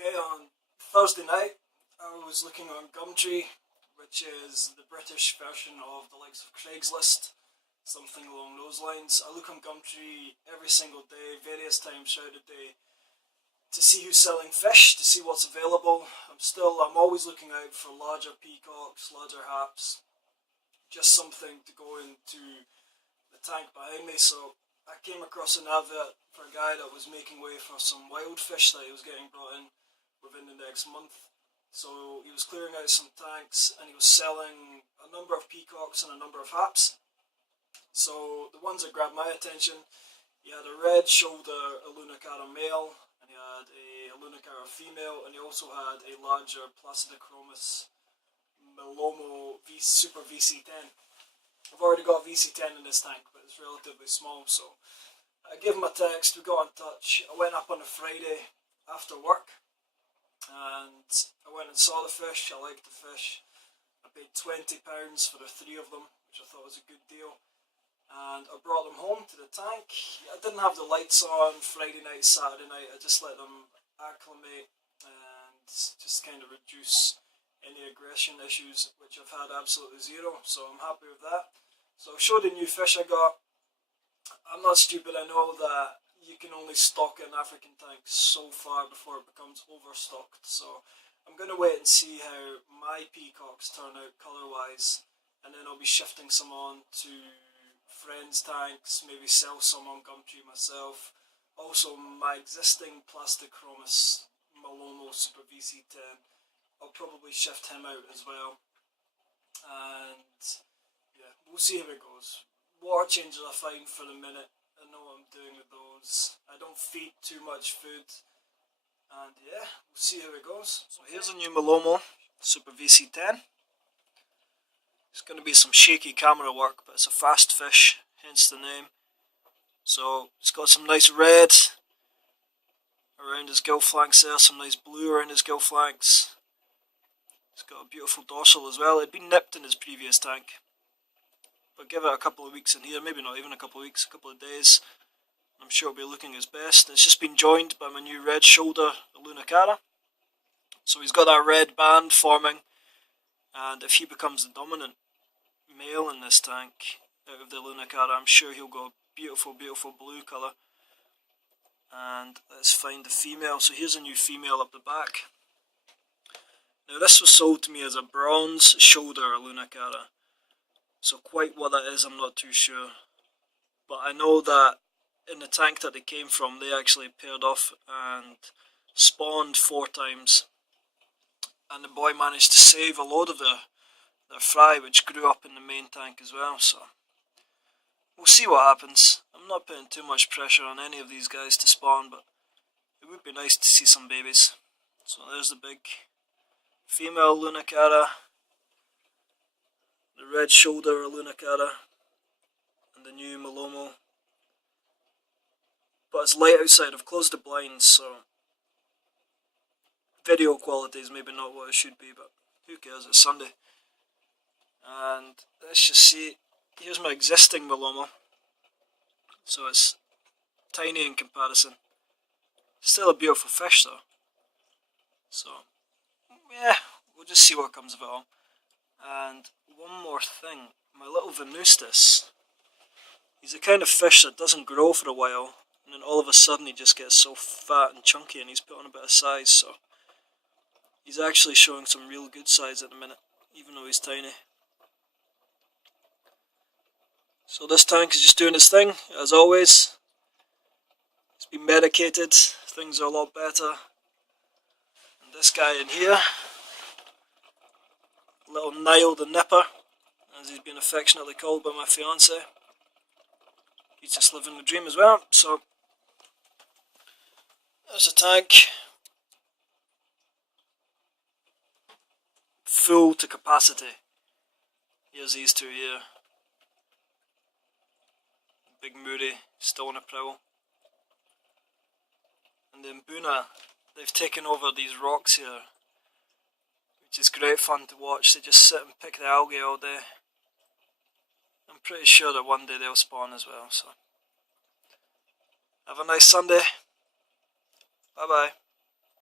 Okay, on Thursday night I was looking on Gumtree, which is the British version of the likes of Craigslist, something along those lines. I look on Gumtree every single day, various times throughout the day, to see who's selling fish, to see what's available. I'm always looking out for larger peacocks, larger haps, just something to go into the tank behind me. So I came across an advert for a guy that was making way for some wild fish that he was getting brought in within the next month. So he was clearing out some tanks and he was selling a number of peacocks and a number of haps. So the ones that grabbed my attention, he had a red shoulder Alunicara male, and he had a Alunicara female, and he also had a larger Placidochromis Milomo Super VC-10. I've already got a VC-10 in this tank, but it's relatively small, so I gave him a text, we got in touch. I went up on a Friday after work, and I went and saw the fish. I liked the fish. I paid £20 for the 3 of them, which I thought was a good deal. And I brought them home to the tank. I didn't have the lights on Friday night, Saturday night. I just let them acclimate and just kind of reduce any aggression issues, which I've had absolutely zero, so I'm happy with that. So I'll show the new fish I got. I'm not stupid, I know that you can only stock an African tank so far before it becomes overstocked, so I'm going to wait and see how my peacocks turn out colour-wise, and then I'll be shifting some on to friends' tanks, maybe sell some on Gumtree myself. Also my existing Placidochromis Milomo Super VC-10, I'll probably shift him out as well, and yeah, we'll see how it goes. Water changes are fine for the minute. I know what I'm doing with those. I don't feed too much food, and yeah, we'll see how it goes. So here's a new Milomo Super VC-10. It's going to be some shaky camera work, but it's a fast fish, hence the name. So it's got some nice red around his gill flanks there, some nice blue around his gill flanks. It's got a beautiful dorsal as well. It'd been nipped in his previous tank, but give it a couple of weeks in here, maybe not even a couple of weeks, a couple of days, I'm sure it'll be looking his best. It's just been joined by my new red shoulder Alunicara. So he's got that red band forming, and if he becomes the dominant male in this tank out of the Alunicara, I'm sure he'll go beautiful, beautiful blue colour. And let's find the female. So here's a new female up the back. Now this was sold to me as a bronze shoulder Alunicara, so quite what that is I'm not too sure, but I know that in the tank that they came from they actually paired off and spawned 4 times, and the boy managed to save a load of their fry, which grew up in the main tank as well. So we'll see what happens. I'm not putting too much pressure on any of these guys to spawn, but it would be nice to see some babies. So there's the big female Alunicara, the red shoulder Alunicara, and the new Milomo. But it's light outside, I've closed the blinds, so video quality is maybe not what it should be, but who cares, it's Sunday. And let's just see, here's my existing Milomo. So it's tiny in comparison. Still a beautiful fish though. So yeah, we'll just see what comes of it all. And one more thing, my little Venustus, he's the kind of fish that doesn't grow for a while, and then all of a sudden he just gets so fat and chunky and he's put on a bit of size, so he's actually showing some real good size at the minute, even though he's tiny. So this tank is just doing its thing, as always. It's been medicated, things are a lot better. And this guy in here, little Niall the Nipper, as he's been affectionately called by my fiance. He's just living the dream as well. So there's a tank, full to capacity. Here's these 2 here. Big Moody, still on a prowl. And then Buna, they've taken over these rocks here, which is great fun to watch. They just sit and pick the algae all day. I'm pretty sure that one day they'll spawn as well, so have a nice Sunday. Bye bye.